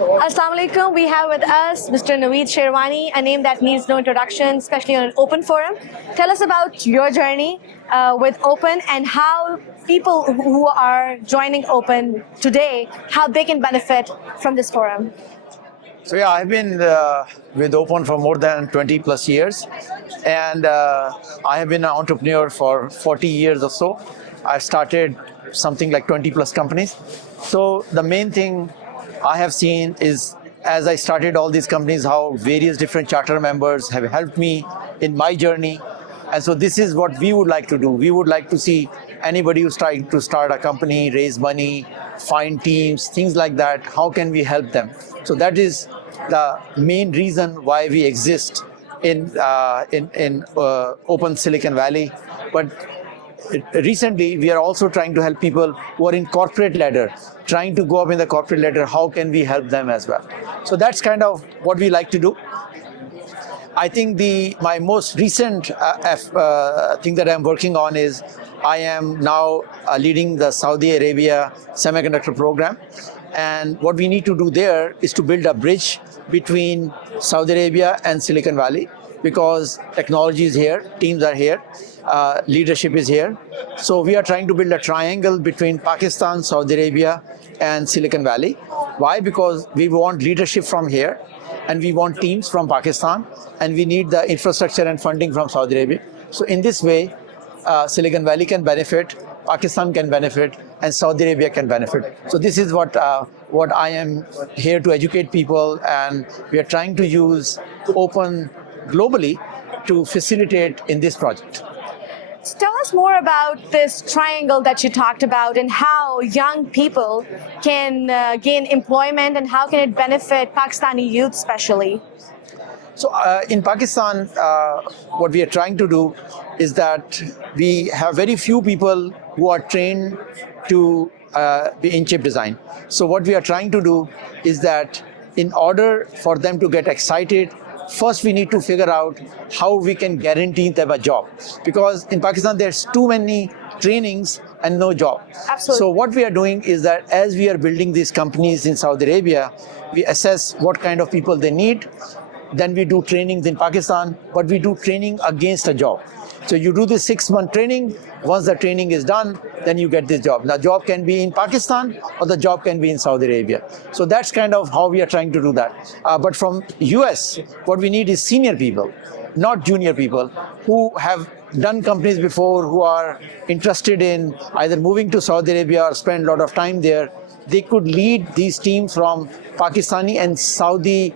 Assalamu alaikum. We have with us Mr. Naveed Sherwani, a name that needs no introduction, especially on an open forum. Tell us about your journey with Open and how people who are joining Open today, how they can benefit from this forum. So yeah, I've been with Open for more than 20 plus years, and I have been an entrepreneur for 40 years or so. I started something like 20 plus companies. So the main thing I have seen is, as I started all these companies, how various different charter members have helped me in my journey. And so this is what we would like to do. We would like to see anybody who's trying to start a company, raise money, find teams, things like that. How can we help them? So that is the main reason why we exist in open Silicon Valley. But recently, we are also trying to help people who are in corporate ladder, trying to go up in the corporate ladder. How can we help them as well? So that's kind of what we like to do. I think my most recent thing that I'm working on is I am now leading the Saudi Arabia semiconductor program. And what we need to do there is to build a bridge between Saudi Arabia and Silicon Valley, because technology is here, teams are here, leadership is here. So we are trying to build a triangle between Pakistan, Saudi Arabia, and Silicon Valley. Why? Because we want leadership from here, and we want teams from Pakistan, and we need the infrastructure and funding from Saudi Arabia. So in this way, Silicon Valley can benefit, Pakistan can benefit, and Saudi Arabia can benefit. So this is what I am here to educate people, and we are trying to use Open globally to facilitate in this project. So tell us more about this triangle that you talked about and how young people can gain employment and how can it benefit Pakistani youth especially. So in Pakistan, what we are trying to do is that we have very few people who are trained to be in chip design. So what we are trying to do is that in order for them to get excited, first we need to figure out how we can guarantee them a job. Because in Pakistan, there's too many trainings and no job. Absolutely. So what we are doing is that as we are building these companies in Saudi Arabia, we assess what kind of people they need. Then we do trainings in Pakistan, but we do training against a job. So you do this 6-month training. Once the training is done, then you get this job. The job can be in Pakistan or the job can be in Saudi Arabia. So that's kind of how we are trying to do that. But from US, what we need is senior people, not junior people, who have done companies before, who are interested in either moving to Saudi Arabia or spend a lot of time there. They could lead these teams from Pakistani and Saudi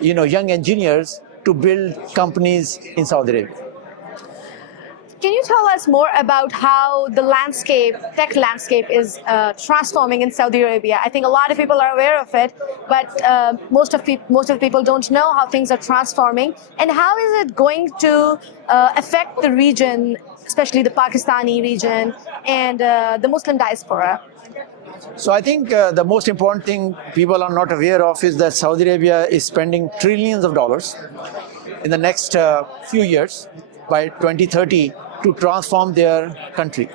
young engineers to build companies in Saudi Arabia. Can you tell us more about how the tech landscape is transforming in Saudi Arabia? I think a lot of people are aware of it, but most of the people don't know how things are transforming. And how is it going to affect the region, especially the Pakistani region and the Muslim diaspora? So I think the most important thing people are not aware of is that Saudi Arabia is spending trillions of dollars in the next few years by 2030 to transform their country.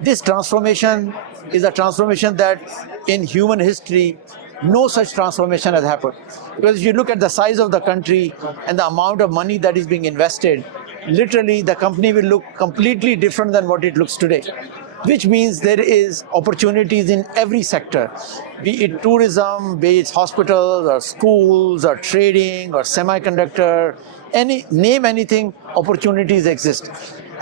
This transformation is a transformation that in human history, no such transformation has happened. Because if you look at the size of the country and the amount of money that is being invested, literally the company will look completely different than what it looks today. Which means there is opportunities in every sector, be it tourism, be it hospitals or schools or trading or semiconductor, name anything, opportunities exist.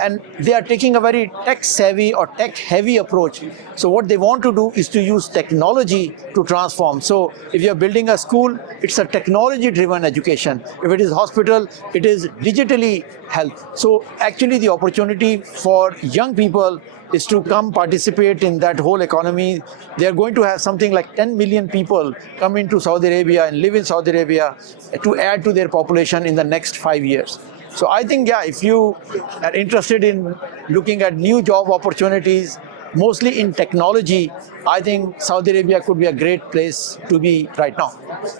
And they are taking a very tech-savvy or tech-heavy approach. So what they want to do is to use technology to transform. So if you're building a school, it's a technology-driven education. If it is hospital, it is digitally health. So actually the opportunity for young people is to come participate in that whole economy. They are going to have something like 10 million people come into Saudi Arabia and live in Saudi Arabia to add to their population in the next 5 years. So I think, yeah, if you are interested in looking at new job opportunities, mostly in technology, I think Saudi Arabia could be a great place to be right now.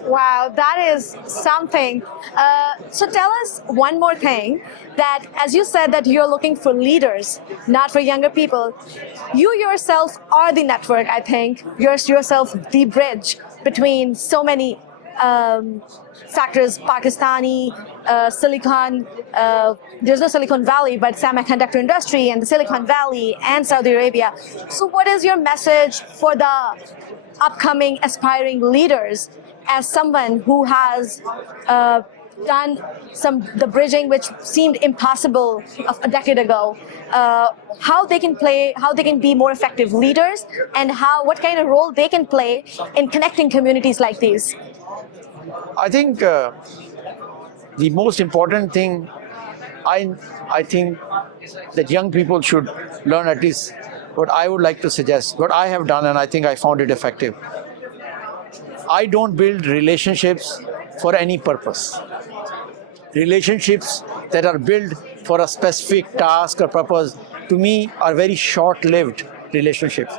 Wow, that is something. So tell us one more thing, that as you said that you're looking for leaders, not for younger people. You yourself are the network, I think. You're yourself the bridge. between so many factors, Pakistani, Silicon, there's no Silicon Valley, but semiconductor industry and the Silicon Valley and Saudi Arabia. So what is your message for the upcoming aspiring leaders as someone who has done the bridging which seemed impossible a decade ago, how they can be more effective leaders, and what kind of role they can play in connecting communities like these? I think the most important thing, I think that young people should learn, at least what I would like to suggest, what I have done, and I think I found it effective. I don't build relationships for any purpose. Relationships that are built for a specific task or purpose, to me, are very short-lived relationships.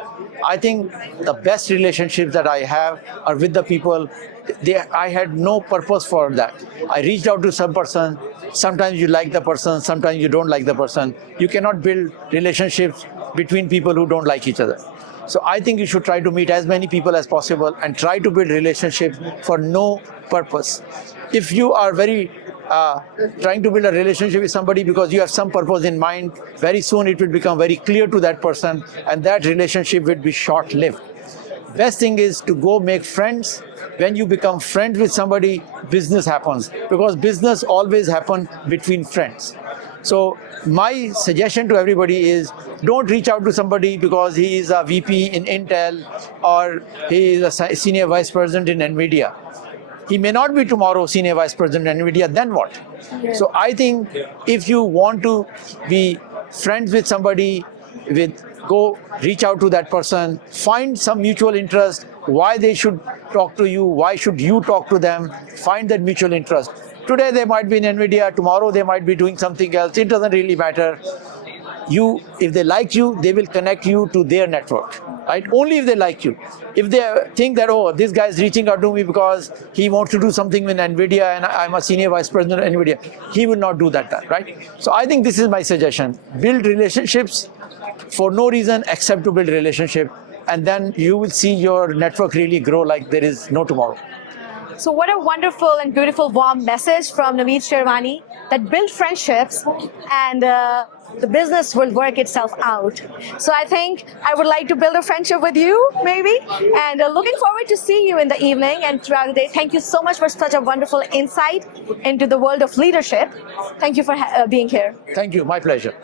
I think the best relationships that I have are with the people. I had no purpose for that. I reached out to some person. Sometimes you like the person, sometimes you don't like the person. You cannot build relationships between people who don't like each other. So I think you should try to meet as many people as possible and try to build relationships for no purpose. If you are trying to build a relationship with somebody because you have some purpose in mind, very soon it will become very clear to that person, and that relationship will be short-lived. Best thing is to go make friends. When you become friends with somebody, business happens, because business always happens between friends. So my suggestion to everybody is, don't reach out to somebody because he is a VP in Intel or he is a senior vice president in NVIDIA. He may not be tomorrow senior vice president in NVIDIA, then what? Yeah. So I think if you want to be friends with somebody, go reach out to that person, find some mutual interest, why they should talk to you, why should you talk to them, find that mutual interest. Today they might be in NVIDIA, tomorrow they might be doing something else, it doesn't really matter. If they like you, they will connect you to their network, right? Only if they like you. If they think that, oh, this guy is reaching out to me because he wants to do something with NVIDIA and I'm a senior vice president of NVIDIA, he will not do that, right? So I think this is my suggestion. Build relationships for no reason except to build relationship, and then you will see your network really grow like there is no tomorrow. So what a wonderful and beautiful warm message from Naveed Sherwani, that build friendships and the business will work itself out. So I think I would like to build a friendship with you, maybe, and looking forward to see you in the evening and throughout the day. Thank you so much for such a wonderful insight into the world of leadership. Thank you for being here. Thank you, my pleasure.